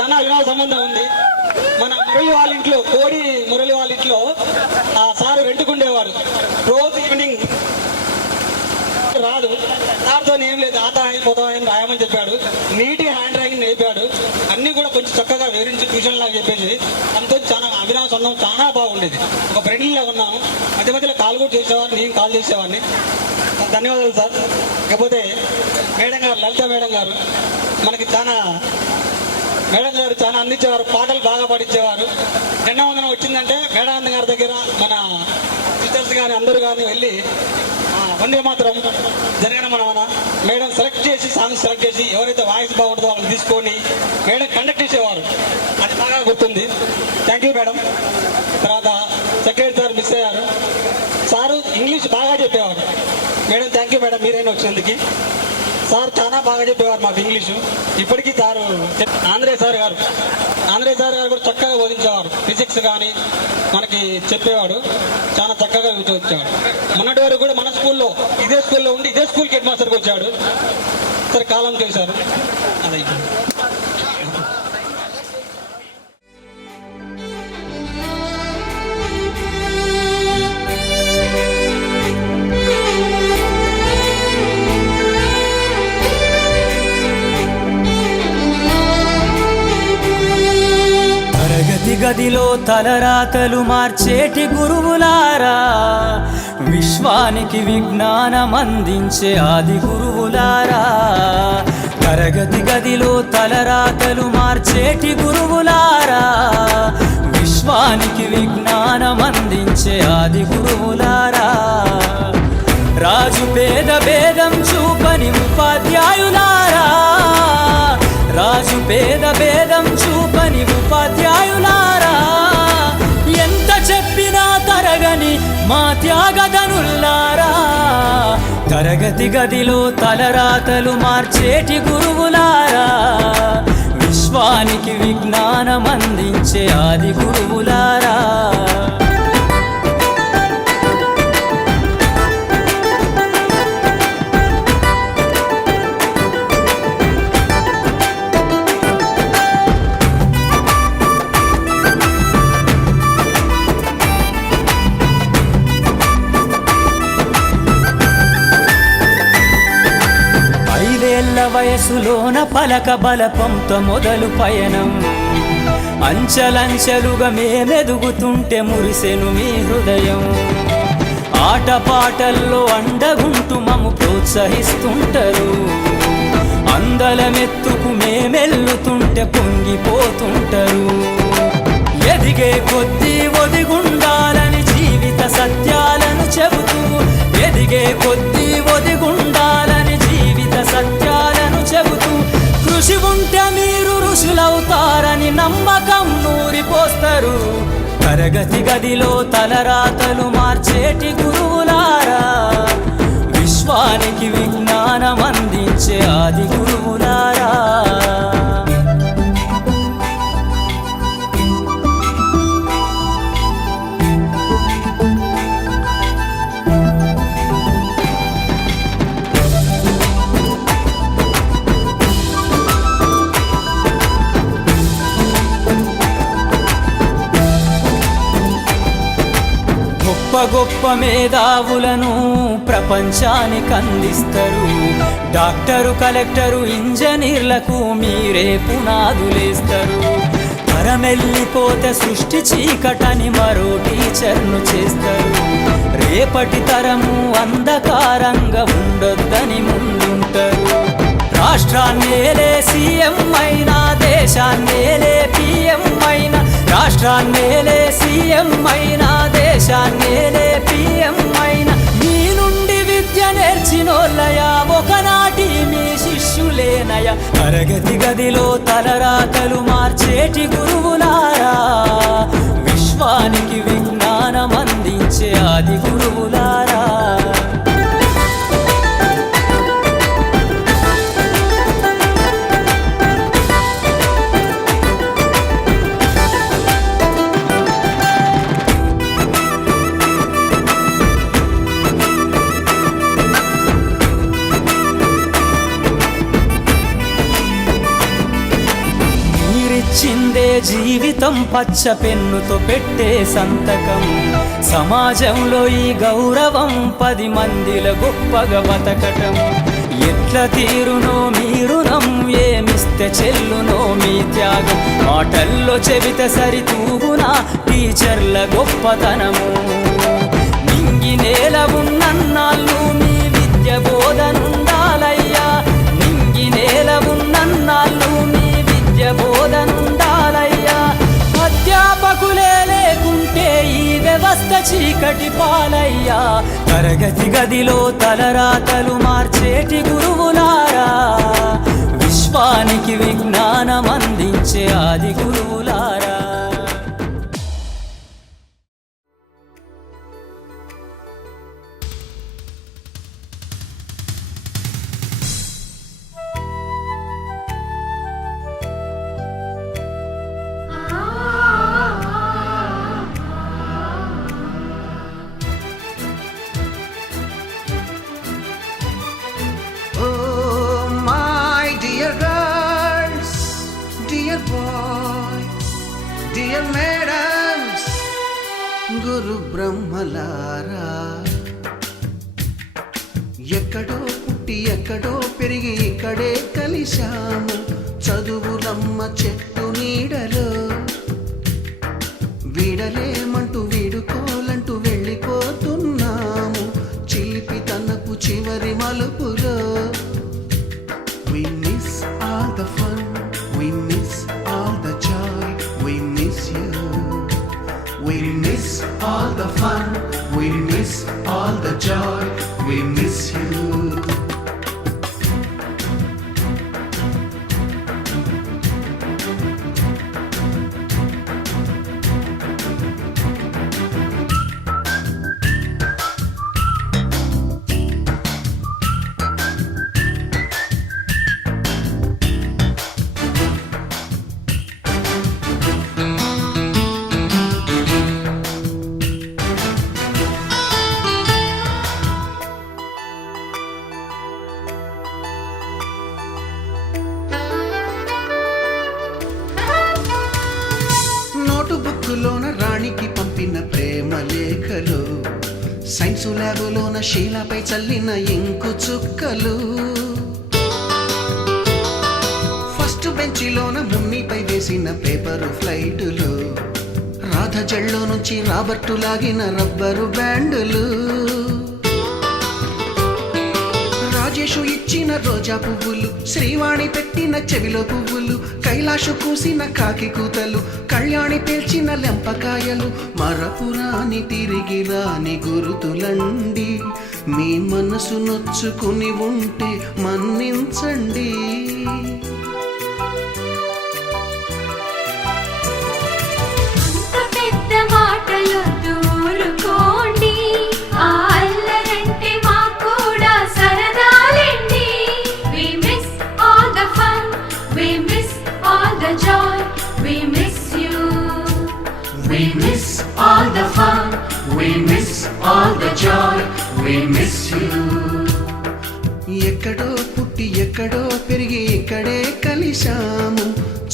చాలా అవినాభావ సంబంధం ఉంది. మన మురళి వాళ్ళ ఇంట్లో, కోడి మురళి వాళ్ళ ఇంట్లో ఆ సారు రెండుకుండేవాడు. రోజు ఈవినింగ్ రాదు, సార్తో ఏం లేదు, ఆట అయిపోతామని రాయమని చెప్పాడు. నీట్గా హ్యాండ్ రైటింగ్ నేర్పాడు. అన్ని కూడా కొంచెం చక్కగా వివరించి ట్యూషన్ లాగా చెప్పేసి అంతా చాలా అభినవ సంబంధం చాలా బాగుండేది. ఒక ఫ్రెండ్లీగా ఉన్నాము. మధ్య మధ్యలో కాల్ కూడా చేసేవారు, నేను కాల్ చేసేవాడిని. ధన్యవాదాలు సార్. ఇకపోతే మేడం గారు, లలిత మేడం గారు మనకి మేడం గారు చాలా అందించేవారు. పాటలు బాగా పాడించేవారు. జెండా వందనం వచ్చిందంటే మేడం గారి దగ్గర మన టీచర్స్ కానీ అందరూ కానీ వెళ్ళి వందే మాత్రం జనగణమన మేడం సెలెక్ట్ చేసి, సాంగ్స్ సెలెక్ట్ చేసి, ఎవరైతే వాయిస్ బాగుంటుందో వాళ్ళని తీసుకొని మేడం కండక్ట్ చేసేవారు. అది బాగా గుర్తుంది. Thank you madam. తర్వాత సెక్రటరీ సార్ మిస్ అయ్యారు. సారు ఇంగ్లీష్ బాగా చెప్పేవారు. మేడం థ్యాంక్ యూ మేడం, మీరైనా వచ్చినందుకు. సార్ చాలా బాగా చెప్పేవారు మాకు ఇంగ్లీషు. ఇప్పటికీ సారు ఆంధ్రయ్య సార్ గారు కూడా చక్కగా బోధించేవారు. ఫిజిక్స్ కానీ మనకి చెప్పేవాడు, చాలా చక్కగా వచ్చేవాడు. మొన్నటి వరకు కూడా మన స్కూల్లో, ఇదే స్కూల్లో ఉండి ఇదే స్కూల్కి హెడ్ మాస్టర్కి వచ్చాడు. సరే కాలం చేశారు. అదే గదిలో తలరాతలు మార్చేటి గురువులారా, విశ్వానికి విజ్ఞానం అందించే ఆది గురువులారా. తరగతి గదిలో తలరాతలు మార్చేటి గురువులారా, విశ్వానికి విజ్ఞానం అందించే ఆది గురువులారా. రాజు పేద భేదం చూపని ఉపాధ్యాయులారా, రాజు పేద భేదం చూపని ఉపాధ్యాయులారా. ఎంత చెప్పినా తరగని మా త్యాగధనుల్లారా. తరగతి గదిలో తలరాతలు మార్చేటి గురువులారా, విశ్వానికి విజ్ఞానం అందించే ఆది గురువులారా. వయసులోన పలక బలపంతో మొదలు పయనం, అంచలంచెలుగా మేమెదుగుతుంటే మురిసెను మీ హృదయం. ఆటపాటల్లో అండగుంటూ మము ప్రోత్సహిస్తుంటారు. అందలమెత్తుకు మేమెల్లుతుంటే పొంగిపోతుంటారు. ఎదిగే కొద్దీ ఒదిగుండాలని జీవిత సత్యాలను చెబుతూ, ఎదిగే కొద్దీ ఒదిగుండాలని జీవిత సత్యాలను మాస్టరు తరగతి గదిలో తలరాతలు మార్చేటి గురువులారా విశ్వానికి విజ్ఞానం అందించే ఆది గురువులారా గొప్ప మేధావులను ప్రపంచానికి అందిస్తారు డాక్టరు కలెక్టరు ఇంజనీర్లకు మీరే పునాదులేస్తారు తరమెల్లిపోతే సృష్టి చీకటని మరో టీచర్ను చేస్తారు రేపటి తరము అంధకారంగా ఉండొద్దని ముందుంటారు రాష్ట్రాన్నేలే సీఎం అయినా దేశాన్నేలే పిఎం అయినా రాష్ట్రాన్నేలే సీఎం అయినా దేశాన్నేలే పిఎం అయినా మీ నుండి విద్య నేర్చినోళ్ళయా ఒకనాటి మీ శిష్యులేనయ తరగతి గదిలో తలరాతలు మార్చేటి గురువులారా విశ్వానికి విజ్ఞానం అందించే ఆది గురువులారా చిందే జీవితం పచ్చ పెన్నుతో పెట్టే సంతకం సమాజంలో ఈ గౌరవం 10 మందిల గొప్పగా బతకటం ఎట్ల తీరునో మీ రుణం ఏమిస్తే చెల్లునో మీ త్యాగం మాటల్లో చెబితే సరితూగునా టీచర్ల గొప్పతనము నింగి నేల ఉన్నన్నాళ్ళు మీ విద్య బోధనుండాలయ్యా నింగి నేల ఉన్నన్నాళ్ళు మీ విద్య బోధనుండాలయ్యా అధ్యాపకులే లేకుంటే ఈ వ్యవస్థ చీకటి పాలయ్యా తరగతి గదిలో తలరాతలు మార్చేటి గురువులారా విశ్వానికి విజ్ఞానం అందించే ఆది గురువులారా గురు బ్రహ్మలారా ఎక్కడో పుట్టి ఎక్కడో పెరిగి ఇక్కడే కలిశాము చదువులమ్మ చెట్టు నీడలో వీడలేమంటూ వీడుకోలంటూ వెళ్ళిపోతున్నాము చిలిపి తనపు చివరి మలుపులో We miss all the fun, we miss all the joy, we miss you. We miss all the fun, we miss all the joy, we miss you. బుక్కులోన రాణికి పంపిన ప్రేమ లేఖలు సైన్సు ల్యాబులోన శీలపై చల్లిన ఇంకు చుక్కలు ఫస్ట్ బెంచిలోన మున్నిపై వేసిన పేపరు ఫ్లైటులు రాధ జల్లో నుంచి రాబర్టు లాగిన rubber బ్యాండులు Rajesh ఇచ్చిన రోజా పువ్వులు శ్రీవాణి పెట్టిన చెవిలో పువ్వులు కైలాషు కూసిన కాకి కూతలు కళ్యాణి పేల్చిన లెంపకాయలు మరపురాని తిరిగి రాని గురుతులండి మీ మనసు నొచ్చుకుని ఉంటే మన్నించండి అంత we miss you. ఎక్కడో పుట్టి ఎక్కడో పెరిగి ఇక్కడే కలిశాము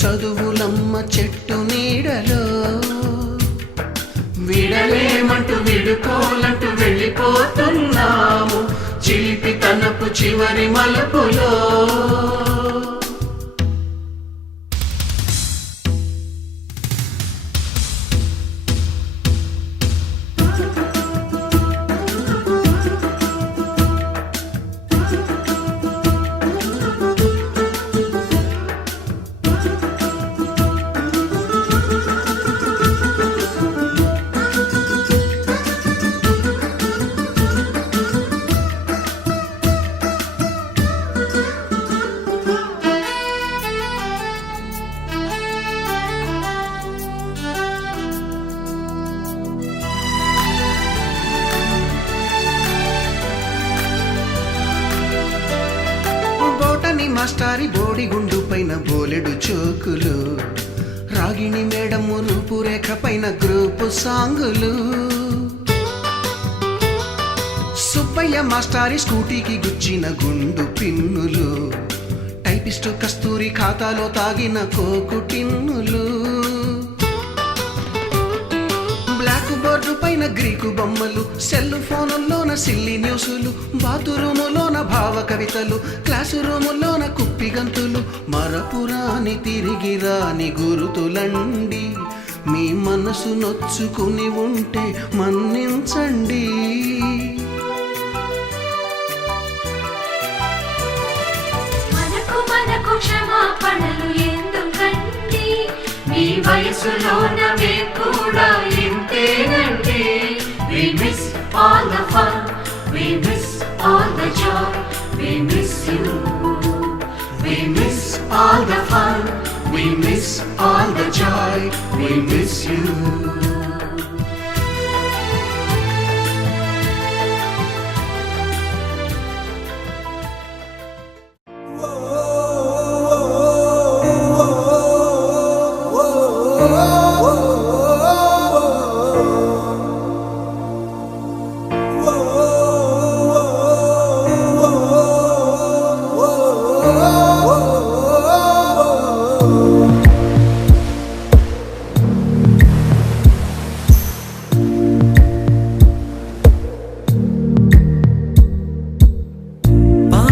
చదువులమ్మ చెట్టు నీడలో విడలేమంటూ విడుకోలంటూ వెళ్ళిపోతున్నాము చిలిపి తనపు చివరి మలుపులో. మాస్టారి బోడిగుండు పైన బోలెడు చోకులు రాగిణి మేడము రూపురేఖ పైన గ్రూపు సాంగులు సుబ్బయ్య మాస్టారి స్కూటీకి గుచ్చిన గుండు పిన్నులు టైపిస్టు కస్తూరి ఖాతాలో తాగిన కోకు టిన్నులు బ్లాక్ బోర్డు పైన గ్రీకు బొమ్మలు సెల్ ఫోనుల్లోన సిల్లి న్యూసులు బాతురూములోన భావ కవితలు క్లాసు రూములోన కుప్పి గంతులు మరపురాని తిరిగి రాని గురుతులండి మీ మనసు నొచ్చుకుని ఉంటే మన్నించండి. మనకు క్షమాపణలు ఎందుకండి మీ వయసులోన మేము కూడా ఇంతేనండి. We miss all the fun, we miss all the joy, we miss you. We miss all the fun, we miss all the joy, we miss you.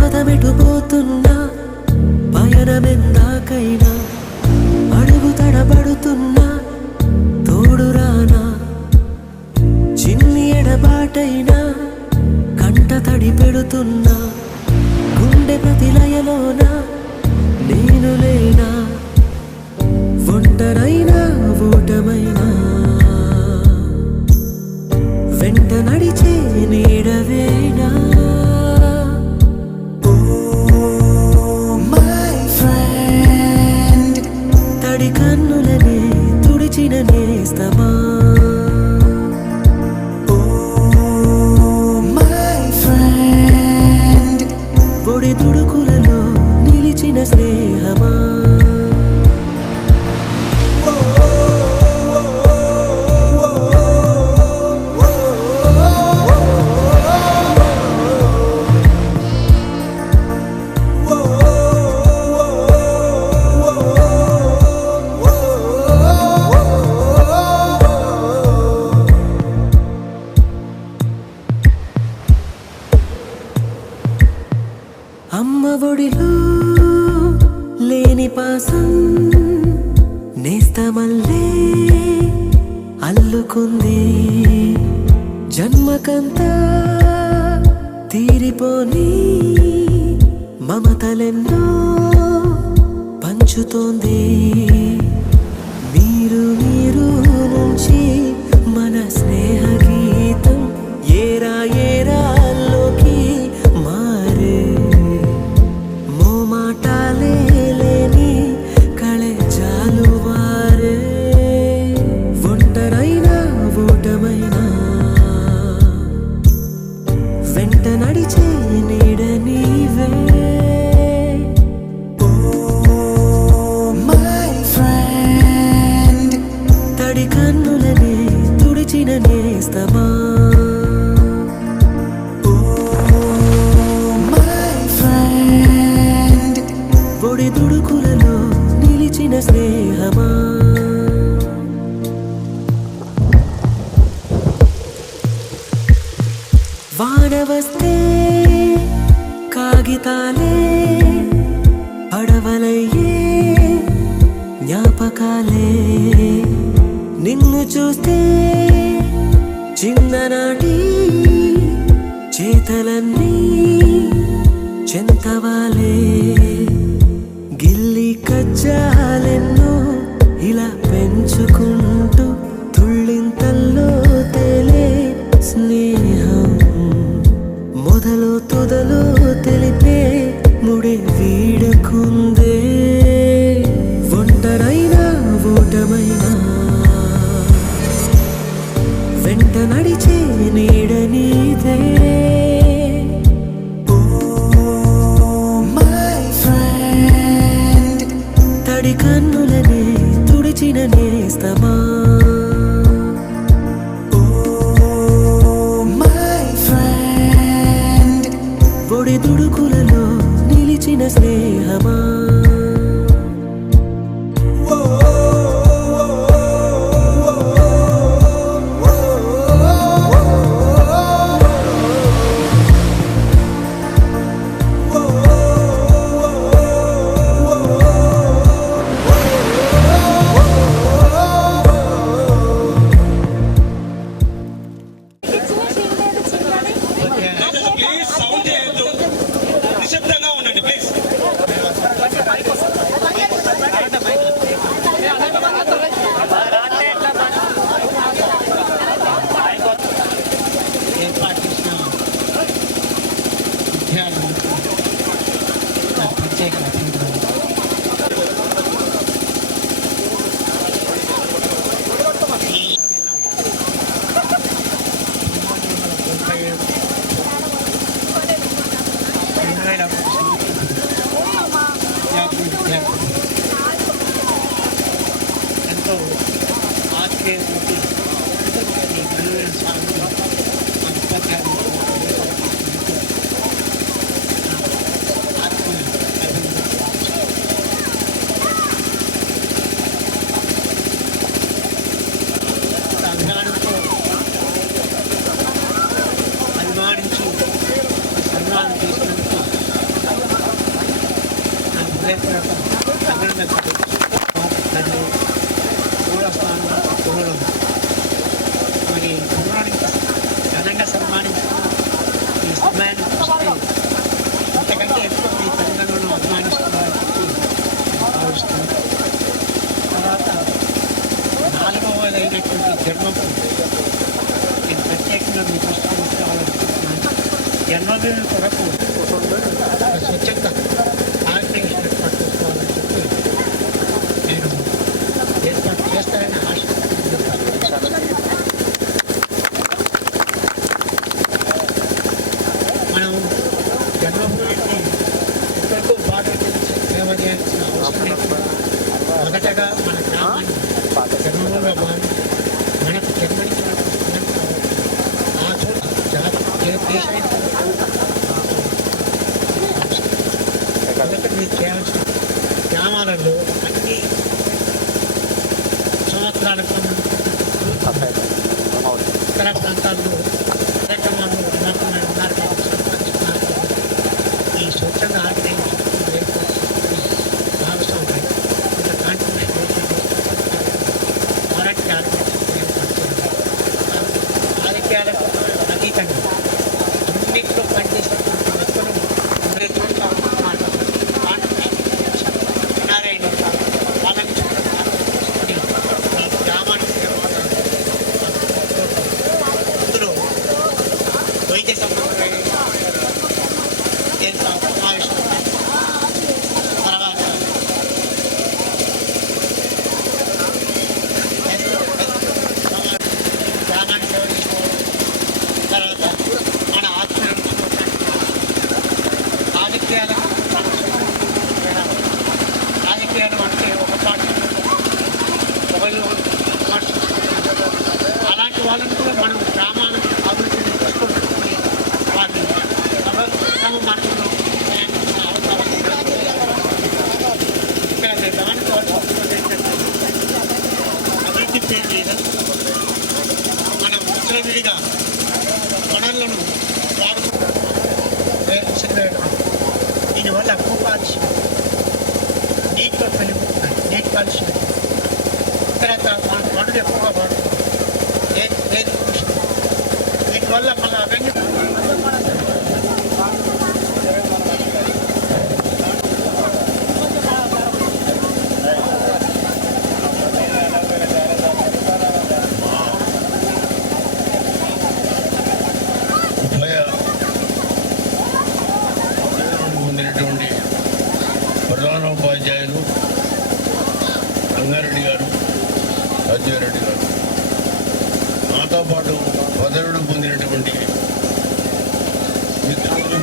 పాదమెటుపోతున్నా పయనమెందాకైనా అడుగు తడబడుతున్నా తోడురానా చిన్ని ఎడబాటైనా కంట తడి పెడుతున్నా గుండె ప్రతిలయలోనా నేను లేనా ఒంటరైనా ఓటమైనా వెంట నడిచే నీడవేనా. తడి కన్నులనే తుడిచిన నేస్తమా పొడి తుడుకులలో నిలిచిన స్నేహమా. అమ్మ ఒడిలో లేని పాసం నేస్తమల్లే అల్లుకుంది జన్మకంతా తీరిపోని మమతలెన్నో పంచుతోంది. మీరు నుంచి మన స్నేహ గీతం ఏరా ఏరాల్లోకి మారే మోమాటాలే లేని కళే జాలువారే ఒంటరైనా ఓటమైనా వెంట నడిచే నీడ నీవే. తడి కన్నులనే తుడిచిన నేస్తమా. ఒడిదుడుకులలో నిలిచిన స్నేహమా వాన వస్తే కాగితాలే పడవలయ్యే జ్ఞాపకాలే నిన్ను చూస్తే చిన్ననాటి చేతలన్నీ చెంతవాలే గిల్లి కజ్జాలెన్నో ఇలా పెంచుకుంటూ తుళ్ళింతల్లో తేలే స్నేహం మొదలు తొదలు తెలిపే ముడే వీడకుందే ఒంటరైనా ఓటమైనా వెంట నడిచే నీడ నీదే తడి కన్నులనే తుడిచిన నేస్తమా ఒడిదుడుకులలో నిలిచిన స్నేహమా ప్లీజ్ సౌండ్ చేయొద్దు, నిశ్శబ్దంగా ఉండండి ప్లీజ్. ఏర్పాటు చేసిన విద్యార్థులకు నా ప్రత్యేక అభినందనలు. ఎంతో ఆశ్చర్యపోయి ఈ ఘనమైన స్వామి సంఘానితో అభిమానించి సన్మానం చేసినందుకు నా హృదయపూర్వక అభినందనలు. నన్ను మూడో స్థానంలో పొందడం మరి కుమారుడికి ఘనంగా సన్మానించిన ఈ సమయాన్ని చూస్తే అంతకంటే ఎక్కువ ఈ తల్లిదండ్రులను అభిమానిస్తున్నారని చెప్పి భావిస్తున్నాను. తర్వాత 4వది అయినటువంటి జన్మకు నేను ప్రత్యేకంగా మీ పుస్తకాలు కావాలనుకుంటున్నాను. జన్మభూమి కొరకు స్వచ్ఛంద ఆర్గనైజేషన్ ఏర్పాటు చేసుకోవాలని చెప్పి నేను ఏర్పాటు చేస్తారని ఆశిస్తున్నాను. మనం జన్మభూమికి ఇద్దరితో బాగా తెలిసి సేవ చేయాల్సిన అవసరం లేదు. మొదటగా మన గ్రామాన్ని జన్మభూమిగా భావించి మనకు జన్మనిచ్చినటువంటి స్థలం కాబట్టి ఆ చోట జాతి దేశానికి మొదట మీరు చేయాల్సిన గ్రామాలలో అన్ని సంవత్సరాలకు ఇతర ప్రాంతాల్లో కార్యక్రమాలు ఉన్నారు కాబట్టి సంపాదిస్తున్నారు కాబట్టి ఈ స్వచ్ఛంద ఆర్గనైజేషన్ ఏర్పాటు భాగస్వామ్యం కొంత కాంట్రిబ్యూషన్ ఆరోగ్య ఆర్గనైజేషన్ ఏర్పాటు చేయాలి. ఆరోగ్యాలకు అతీతంగా అన్నింటిలో పనిచేసేటువంటి వ్యక్తులు ఉండే చోట్ల వేయడం దీనివల్ల భూ కాలుష్యం, నీటితో పెరుగుతున్నాయి, నీటి కాలుష్యం, తర్వాత మండులు ఎక్కువగా పడుతుంది, వీటి వల్ల మన అవన్నీ పొందినటువంటి ప్రధానోపాధ్యాయులు రంగారెడ్డి గారు, అజ్జారెడ్డి గారు, నాతో పాటు పదవులు పొందినటువంటి మిత్రులు,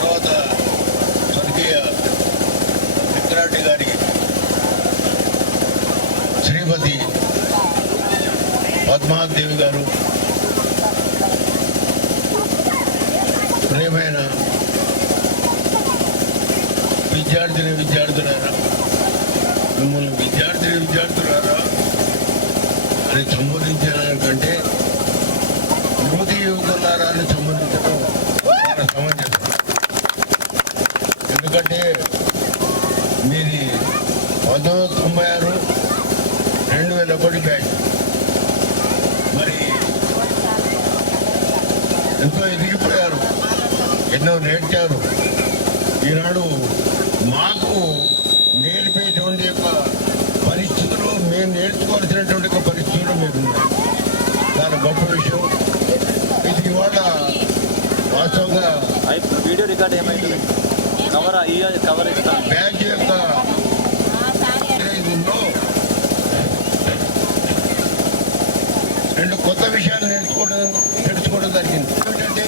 తర్వాత స్వర్గీయ విక్రారెడ్డి గారి శ్రీమతి పద్మాదేవి గారు, ప్రియమైన విద్యార్థులారా, మిమ్మల్ని విద్యార్థులారా అని సంబోధించడానికంటే యువతీ యువకులారా అని సంబోధించడం చాలా సమంజసం. ఎందుకంటే మీది 1996 2001 బ్యాచ్. మరి ఎంతో ఎదిగిపోయారు, ఎన్నో నేర్చారు. ఈనాడు మాకు నేర్పేటువంటి యొక్క పరిస్థితులు, మేము నేర్చుకోవాల్సినటువంటి ఒక పరిస్థితులు మీకు ఉన్నాయి. చాలా గొప్ప విషయం ఇది. ఇవాళ వాస్తవంగా వీడియో రికార్డ్ ఏమైంది కవర్ ఇస్తాను బ్యాచ్ యొక్క ఇదిలో 2 కొత్త విషయాలు తెలుసుకోవడం జరిగింది. ఏంటంటే